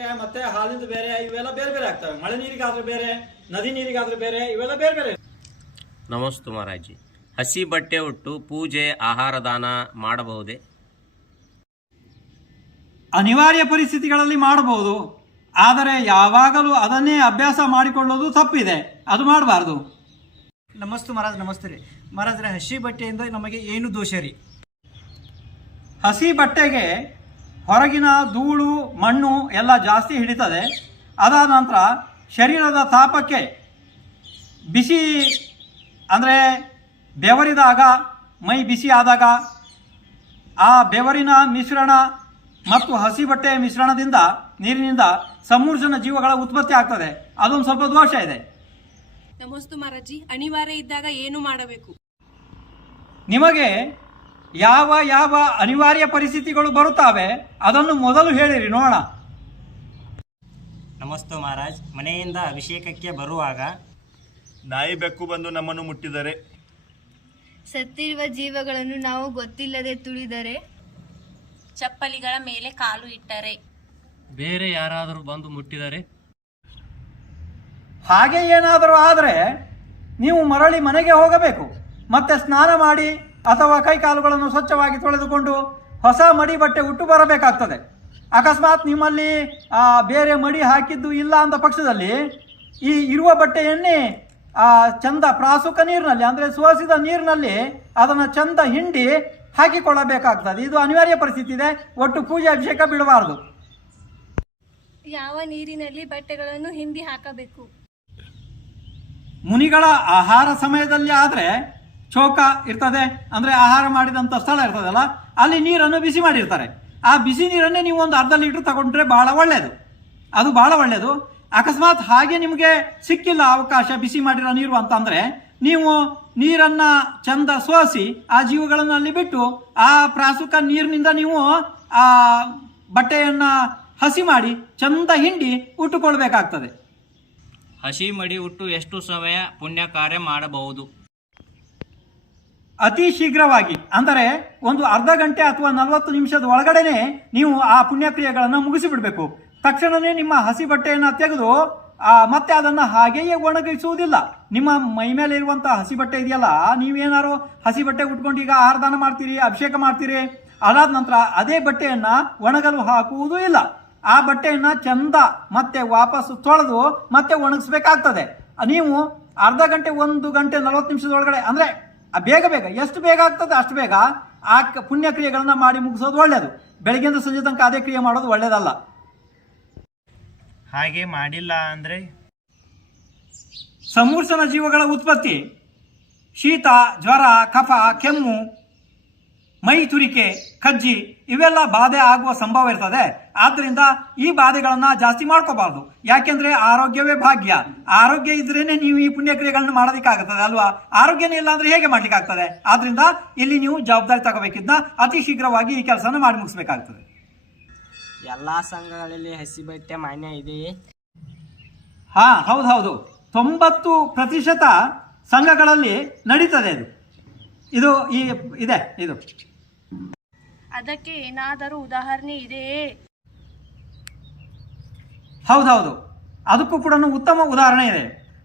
ಮತ್ತೆ ಹಾಲಿಂದ ಬೇರೆ ಇವೆಲ್ಲ ಬೇರೆ ಬೇರೆ ಆಗ್ತವೆ. ಮಳೆ ನೀರಿಗಾದ್ರೆ ಬೇರೆ ನದಿ ನೀರಿಗಾದ್ರೆ ಬೇರೆ ಇವೆಲ್ಲ ಬೇರೆ ಬೇರೆ. ನಮಸ್ತು ಮಹಾರಾಜಿ. ಹಸಿ ಬಟ್ಟೆ ಉಟ್ಟು ಪೂಜೆ ಆಹಾರ ದಾನ ಮಾಡಬಹುದೇ? ಅನಿವಾರ್ಯ ಪರಿಸ್ಥಿತಿಗಳಲ್ಲಿ ಮಾಡಬಹುದು. ಆದರೆ ಯಾವಾಗಲೂ ಅದನ್ನೇ ಅಭ್ಯಾಸ ಮಾಡಿಕೊಳ್ಳೋದು ತಪ್ಪಿದೆ. ಅದು ಮಾಡಬಾರ್ದು. ನಮಸ್ತು ಮಹಾರಾಜ್ ನಮಸ್ತೆ ರೀ. ಮಹಾರಾಜ್ರೆ ಹಸಿ ಬಟ್ಟೆಯಿಂದ ನಮಗೆ ಏನು ದೋಷ ರೀ? ಹಸಿ ಬಟ್ಟೆಗೆ ಹೊರಗಿನ ಧೂಳು ಮಣ್ಣು ಎಲ್ಲ ಜಾಸ್ತಿ ಹಿಡಿತದೆ. ಅದಾದ ನಂತರ ಶರೀರದ ತಾಪಕ್ಕೆ ಬಿಸಿ ಅಂದರೆ ಬೆವರಿದಾಗ ಮೈ ಬಿಸಿ ಆದಾಗ ಆ ಬೆವರಿನ ಮಿಶ್ರಣ ಮತ್ತು ಹಸಿ ಬಟ್ಟೆಯ ಮಿಶ್ರಣದಿಂದ ನೀರಿನಿಂದ ಸಮೂರ್ಜನ ಜೀವಗಳ ಉತ್ಪತ್ತಿ ಆಗ್ತದೆ. ಅದೊಂದು ಸ್ವಲ್ಪ ದೋಷ ಇದೆ. ನಮಸ್ತು ಮಹಾರಾಜಿ ಅನಿವಾರ್ಯ ಇದ್ದಾಗ ಏನು ಮಾಡಬೇಕು? ನಿಮಗೆ ಯಾವ ಯಾವ ಅನಿವಾರ್ಯ ಪರಿಸ್ಥಿತಿಗಳು ಬರುತ್ತವೆ ಅದನ್ನು ಮೊದಲು ಹೇಳಿರಿ ನೋಡೋಣ. ನಮಸ್ತೆ ಮಹಾರಾಜ್. ಮನೆಯಿಂದ ಅಭಿಷೇಕಕ್ಕೆ ಬರುವಾಗ ನಾಯಿ ಬೆಕ್ಕು ಬಂದು ನಮ್ಮನ್ನು ಮುಟ್ಟಿದರೆ? ಸತ್ತಿರುವ ಜೀವಗಳನ್ನು ನಾವು ಗೊತ್ತಿಲ್ಲದೆ ತುಳಿದರೆ? ಚಪ್ಪಲಿಗಳ ಮೇಲೆ ಕಾಲು ಇಟ್ಟರೆ? ಬೇರೆ ಯಾರಾದರೂ ಬಂದು ಮುಟ್ಟಿದರೆ? ಹಾಗೆ ಏನಾದರೂ ಆದರೆ ನೀವು ಮರಳಿ ಮನೆಗೆ ಹೋಗಬೇಕು ಮತ್ತೆ ಸ್ನಾನ ಮಾಡಿ ಅಥವಾ ಕೈಕಾಲುಗಳನ್ನು ಸ್ವಚ್ಛವಾಗಿ ತೊಳೆದುಕೊಂಡು ಹೊಸ ಮಡಿ ಬಟ್ಟೆ ಉಟ್ಟು ಬರಬೇಕಾಗ್ತದೆ. ಅಕಸ್ಮಾತ್ ನಿಮ್ಮಲ್ಲಿ ಬೇರೆ ಮಡಿ ಹಾಕಿದ್ದು ಇಲ್ಲ ಅಂತ ಪಕ್ಷದಲ್ಲಿ ಈ ಇರುವ ಬಟ್ಟೆಯನ್ನೇ ಆ ಚಂದ ಪ್ರಾಸುಕ ನೀರಿನಲ್ಲಿ ಅಂದರೆ ಸುವಾಸಿದ ನೀರಿನಲ್ಲಿ ಅದನ್ನು ಚಂದ ಹಿಂಡಿ ಹಾಕಿಕೊಳ್ಳಬೇಕಾಗ್ತದೆ. ಇದು ಅನಿವಾರ್ಯ ಪರಿಸ್ಥಿತಿ ಇದೆ. ಒಟ್ಟು ಪೂಜೆ ಅಭಿಷೇಕ ಬಿಡಬಾರದು. ಯಾವ ನೀರಿನಲ್ಲಿ ಬಟ್ಟೆಗಳನ್ನು ಹಿಂಡಿ ಹಾಕಬೇಕು? ಮುನಿಗಳ ಆಹಾರ ಸಮಯದಲ್ಲಿ ಆದರೆ ಚೌಕ ಇರ್ತದೆ, ಅಂದರೆ ಆಹಾರ ಮಾಡಿದಂಥ ಸ್ಥಳ ಇರ್ತದಲ್ಲ, ಅಲ್ಲಿ ನೀರನ್ನು ಬಿಸಿ ಮಾಡಿರ್ತಾರೆ. ಆ ಬಿಸಿ ನೀರನ್ನೇ ನೀವು ಒಂದು ಅರ್ಧ ಲೀಟ್ರ್ ತಗೊಂಡ್ರೆ ಬಹಳ ಒಳ್ಳೆಯದು ಅದು ಬಹಳ ಒಳ್ಳೆಯದು ಅಕಸ್ಮಾತ್ ಹಾಗೆ ನಿಮಗೆ ಸಿಕ್ಕಿಲ್ಲ ಅವಕಾಶ ಬಿಸಿ ಮಾಡಿರೋ ನೀರು ಅಂತಂದರೆ, ನೀವು ನೀರನ್ನು ಚಂದ ಸೋಸಿ ಆ ಜೀವಗಳನ್ನು ಅಲ್ಲಿ ಬಿಟ್ಟು, ಆ ಪ್ರಾಸುಕ ನೀರಿನಿಂದ ನೀವು ಆ ಬಟ್ಟೆಯನ್ನು ಹಸಿ ಮಾಡಿ, ಚಂದ ಹಿಂಡಿ ಉಟ್ಟುಕೊಳ್ಬೇಕಾಗ್ತದೆ. ಹಸಿ ಮಡಿ ಉಟ್ಟು ಎಷ್ಟು ಸಮಯ ಪುಣ್ಯ ಕಾರ್ಯ ಮಾಡಬಹುದು? ಅತಿ ಶೀಘ್ರವಾಗಿ, ಅಂದರೆ ಒಂದು ಅರ್ಧ ಗಂಟೆ ಅಥವಾ ನಲವತ್ತು ನಿಮಿಷದ ಒಳಗಡೆನೆ ನೀವು ಆ ಪುಣ್ಯಕ್ರಿಯೆಗಳನ್ನು ಮುಗಿಸಿಬಿಡಬೇಕು. ತಕ್ಷಣವೇ ನಿಮ್ಮ ಹಸಿ ಬಟ್ಟೆಯನ್ನು ತೆಗೆದು ಮತ್ತೆ ಅದನ್ನು ಹಾಗೆಯೇ ಒಣಗಿಸುವುದಿಲ್ಲ. ನಿಮ್ಮ ಮೈ ಮೇಲೆ ಇರುವಂತಹ ಹಸಿ ಬಟ್ಟೆ ಇದೆಯಲ್ಲ ನೀವೇನಾರು ಹಸಿ ಬಟ್ಟೆ ಉಟ್ಕೊಂಡು ಈಗ ಆಹಾರ ದಾನ ಮಾಡ್ತೀರಿ, ಅಭಿಷೇಕ ಮಾಡ್ತೀರಿ, ಅದಾದ ನಂತರ ಅದೇ ಬಟ್ಟೆಯನ್ನು ಒಣಗಲು ಹಾಕುವುದೂ ಇಲ್ಲ. ಆ ಬಟ್ಟೆಯನ್ನು ಚಂದ ಮತ್ತೆ ವಾಪಸ್ ತೊಳೆದು ಮತ್ತೆ ಒಣಗಿಸ್ಬೇಕಾಗ್ತದೆ. ನೀವು ಅರ್ಧ ಗಂಟೆ, ಒಂದು ಗಂಟೆ, ನಲವತ್ತು ನಿಮಿಷದೊಳಗಡೆ, ಅಂದರೆ ಆ ಬೇಗ ಬೇಗ ಎಷ್ಟು ಬೇಗ ಆಗ್ತದೆ ಅಷ್ಟು ಬೇಗ ಆ ಪುಣ್ಯಕ್ರಿಯೆಗಳನ್ನು ಮಾಡಿ ಮುಗಿಸೋದು ಒಳ್ಳೆಯದು ಬೆಳಗ್ಗೆಯಿಂದ ಸಂಜೆ ತನಕ ಅದೇ ಕ್ರಿಯೆ ಮಾಡೋದು ಒಳ್ಳೆಯದಲ್ಲ ಹಾಗೆ ಮಾಡಿಲ್ಲ ಅಂದರೆ? ಸಮೂರ್ಸನ ಜೀವಗಳ ಉತ್ಪತ್ತಿ. ಶೀತ ಜ್ವರ ಕಫ ಕೆಮ್ಮು ಮೈ ತುರಿಕೆ ಕಜ್ಜಿ ಇವೆಲ್ಲ ಬಾಧೆ ಆಗುವ ಸಂಭವ ಇರ್ತದೆ. ಆದ್ದರಿಂದ ಈ ಬಾಧೆಗಳನ್ನು ಜಾಸ್ತಿ ಮಾಡ್ಕೋಬಾರ್ದು. ಯಾಕೆಂದ್ರೆ ಆರೋಗ್ಯವೇ ಭಾಗ್ಯ. ಆರೋಗ್ಯ ಇದ್ರೇನೆ ನೀವು ಈ ಪುಣ್ಯಕ್ರಿಯೆಗಳನ್ನು ಮಾಡೋದಕ್ಕಾಗ್ತದೆ ಅಲ್ವಾ? ಆರೋಗ್ಯನೇ ಇಲ್ಲ ಅಂದ್ರೆ ಹೇಗೆ ಮಾಡ್ಲಿಕ್ಕಾಗ್ತದೆ? ಆದ್ರಿಂದ ಇಲ್ಲಿ ನೀವು ಜವಾಬ್ದಾರಿ ತಗೋಬೇಕಿದ್ದ ಅತಿ ಶೀಘ್ರವಾಗಿ ಈ ಕೆಲಸನ ಮಾಡಿ ಮುಗಿಸ್ಬೇಕಾಗ್ತದೆ. ಎಲ್ಲ ಸಂಘಗಳಲ್ಲಿ ಹಸಿ ಬಟ್ಟೆ ಮಾನ್ಯ ಇದೆಯೇ ಹಾ ಹೌದು ಹೌದು. ತೊಂಬತ್ತು ಪ್ರತಿಶತ ಸಂಘಗಳಲ್ಲಿ ನಡೀತದೆ ಇದು. ಇದು ಈ ಇದೆ ಇದು. ಅದಕ್ಕೆ ಏನಾದರೂ ಉದಾಹರಣೆ ಇದೆಯೇ? ಹೌದೌದು ಅದಕ್ಕೂ ಕೂಡ ಉತ್ತಮ ಉದಾಹರಣೆ ಇದೆ.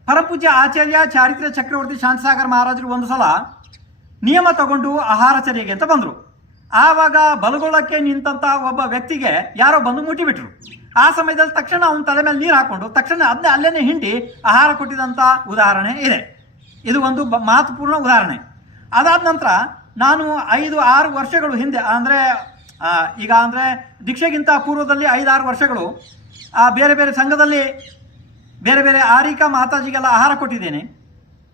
ಪರಪೂಜ್ಯ ಆಚಾರ್ಯ ಚಾರಿತ್ರ ಚಕ್ರವರ್ತಿ ಶಾಂತಸಾಗರ್ ಮಹಾರಾಜರು ಒಂದು ಸಲ ನಿಯಮ ತಗೊಂಡು ಆಹಾರ ಚರ್ಯೆಗೆ ಅಂತ ಬಂದರು. ಆವಾಗ ಬಲಗೊಳ್ಳಕ್ಕೆ ನಿಂತಂತ ಒಬ್ಬ ವ್ಯಕ್ತಿಗೆ ಯಾರೋ ಬಂದು ಮುಟ್ಟಿಬಿಟ್ರು. ಆ ಸಮಯದಲ್ಲಿ ತಕ್ಷಣ ಅವನ ತಲೆ ಮೇಲೆ ನೀರು ಹಾಕೊಂಡು ತಕ್ಷಣ ಅದನ್ನೇ ಅಲ್ಲೇ ಹಿಂಡಿ ಆಹಾರ ಕೊಟ್ಟಿದಂಥ ಉದಾಹರಣೆ ಇದೆ. ಇದು ಒಂದು ಮಹತ್ವಪೂರ್ಣ ಉದಾಹರಣೆ. ಅದಾದ ನಂತರ ನಾನು ಐದು, ಆರು ವರ್ಷಗಳು ಹಿಂದೆ, ಅಂದರೆ ಈಗ ಅಂದರೆ ದೀಕ್ಷೆಗಿಂತ ಪೂರ್ವದಲ್ಲಿ ಐದಾರು ವರ್ಷಗಳು, ಆ, ಬೇರೆ ಬೇರೆ ಸಂಘದಲ್ಲಿ ಬೇರೆ ಬೇರೆ ಆರಿಕಾ ಮಾತಾಜಿಗೆಲ್ಲ ಆಹಾರ ಕೊಟ್ಟಿದ್ದೇನೆ.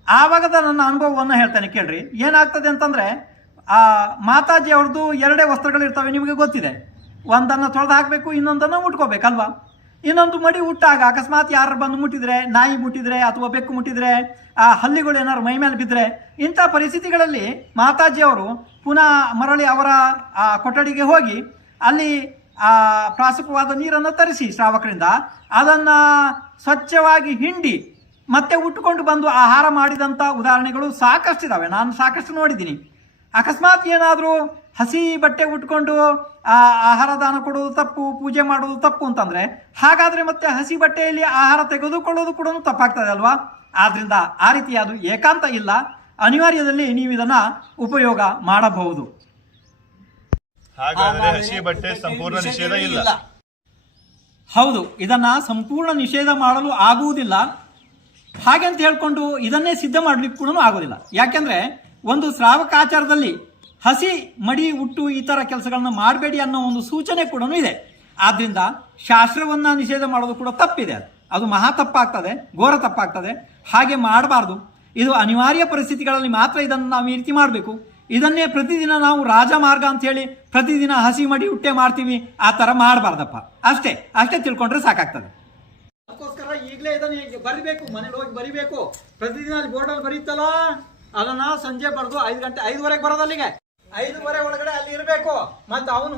ಆವಾಗದ ನನ್ನ ಅನುಭವವನ್ನು ಹೇಳ್ತೇನೆ, ಕೇಳ್ರಿ. ಏನಾಗ್ತದೆ ಅಂತಂದರೆ, ಆ ಮಾತಾಜಿ ಅವ್ರದ್ದು ಎರಡೇ ವಸ್ತ್ರಗಳಿರ್ತವೆ, ನಿಮಗೆ ಗೊತ್ತಿದೆ. ಒಂದನ್ನು ತೊಳೆದು ಹಾಕಬೇಕು, ಇನ್ನೊಂದನ್ನು ಮುಟ್ಕೋಬೇಕಲ್ವಾ ಇನ್ನೊಂದು ಮಡಿ ಹುಟ್ಟಾಗ ಅಕಸ್ಮಾತ್ ಯಾರು ಬಂದು ಮುಟ್ಟಿದ್ರೆ, ನಾಯಿ ಮುಟ್ಟಿದ್ರೆ ಅಥವಾ ಬೆಕ್ಕು ಮುಟ್ಟಿದ್ರೆ, ಆ ಹಲ್ಲಿಗಳು ಏನಾದ್ರು ಮೈ ಮೇಲೆ ಬಿದ್ದರೆ ಇಂಥ ಪರಿಸ್ಥಿತಿಗಳಲ್ಲಿ ಮಾತಾಜಿಯವರು ಪುನಃ ಮರಳಿ ಅವರ, ಆ, ಕೊಠಡಿಗೆ ಹೋಗಿ ಅಲ್ಲಿ, ಆ ಪ್ರಾಸಕವಾದ ನೀರನ್ನು ತರಿಸಿ ಶ್ರಾವಕರಿಂದ. ಅದನ್ನು ಸ್ವಚ್ಛವಾಗಿ ಹಿಂಡಿ ಮತ್ತೆ ಉಟ್ಟುಕೊಂಡು ಬಂದು ಆಹಾರ ಮಾಡಿದಂಥ ಉದಾಹರಣೆಗಳು ಸಾಕಷ್ಟಿದ್ದಾವೆ ನಾನು ಸಾಕಷ್ಟು ನೋಡಿದ್ದೀನಿ. ಅಕಸ್ಮಾತ್ ಏನಾದರೂ ಹಸಿ ಬಟ್ಟೆ ಉಟ್ಕೊಂಡು ಆ ಆಹಾರ ದಾನ ಕೊಡೋದು ತಪ್ಪು ಪೂಜೆ ಮಾಡೋದು ತಪ್ಪು ಅಂತಂದ್ರೆ ಹಾಗಾದ್ರೆ ಮತ್ತೆ ಹಸಿ ಬಟ್ಟೆಯಲ್ಲಿ ಆಹಾರ ತೆಗೆದುಕೊಳ್ಳೋದು ಕೂಡ ತಪ್ಪಾಗ್ತದೆ ಅಲ್ವಾ? ಆದ್ದರಿಂದ ಆ ರೀತಿ ಅದು ಏಕಾಂತ ಇಲ್ಲ. ಅನಿವಾರ್ಯದಲ್ಲಿ ನೀವು ಇದನ್ನ ಉಪಯೋಗ ಮಾಡಬಹುದು. ಹಾಗಾದರೆ ಹಸಿ ಬಟ್ಟೆ ಸಂಪೂರ್ಣ ನಿಷೇಧ ಇಲ್ಲ. ಹೌದು ಇದನ್ನ ಸಂಪೂರ್ಣ ನಿಷೇಧ ಮಾಡಲು ಆಗುವುದಿಲ್ಲ. ಹಾಗೆ ಅಂತ ಹೇಳ್ಕೊಂಡು ಇದನ್ನೇ ಸಿದ್ಧ ಮಾಡಲಿಕ್ಕೆ ಕೂಡ ಆಗೋದಿಲ್ಲ ಯಾಕೆಂದ್ರೆ ಒಂದು ಶ್ರಾವಕಾಚಾರದಲ್ಲಿ ಹಸಿ, ಮಡಿ ಉಟ್ಟು ಈ ತರ ಕೆಲಸಗಳನ್ನ ಮಾಡಬೇಡಿ ಅನ್ನೋ ಒಂದು ಸೂಚನೆ ಕೂಡ ಇದೆ. ಆದ್ರಿಂದ ಶಾಸ್ತ್ರವನ್ನ ನಿಷೇಧ ಮಾಡೋದು ಕೂಡ ತಪ್ಪಿದೆ ಅದು. ಅದು ಮಹಾ ತಪ್ಪಾಗ್ತದೆ, ಘೋರ ತಪ್ಪಾಗ್ತದೆ. ಹಾಗೆ ಮಾಡಬಾರ್ದು. ಇದು ಅನಿವಾರ್ಯ ಪರಿಸ್ಥಿತಿಗಳಲ್ಲಿ ಮಾತ್ರ ಇದನ್ನು ನಾವು ಈ ರೀತಿ ಮಾಡಬೇಕು. ಇದನ್ನೇ ಪ್ರತಿದಿನ ನಾವು ರಾಜಮಾರ್ಗ ಅಂತ ಹೇಳಿ ಪ್ರತಿದಿನ ಹಸಿ, ಮಡಿ ಉಟ್ಟೆ ಮಾಡ್ತೀವಿ. ಆ ತರ ಮಾಡಬಾರ್ದಪ್ಪ. ಅಷ್ಟೇ ಅಷ್ಟೇ ತಿಳ್ಕೊಂಡ್ರೆ ಸಾಕಾಗ್ತದೆ. ಅದಕ್ಕೋಸ್ಕರ ಈಗಲೇ ಇದನ್ನ ಬರಿಬೇಕು, ಮನೇಲಿ ಹೋಗಿ ಬರಿಬೇಕು. ಪ್ರತಿದಿನ ಅಲ್ಲಿ ಬೋರ್ಡಲ್ಲಿ ಬರೀತಲ್ಲ, ಅದನ್ನ ಸಂಜೆ ಬರೆದು ಐದು ಗಂಟೆ, ಐದುವರೆಗೆ ಬರೋದು ಅಲ್ಲಿಗೆ ಐದುವರೆ ಒಳಗಡೆ ಅಲ್ಲಿ ಇರಬೇಕು. ಮತ್ತೆ ಅವನು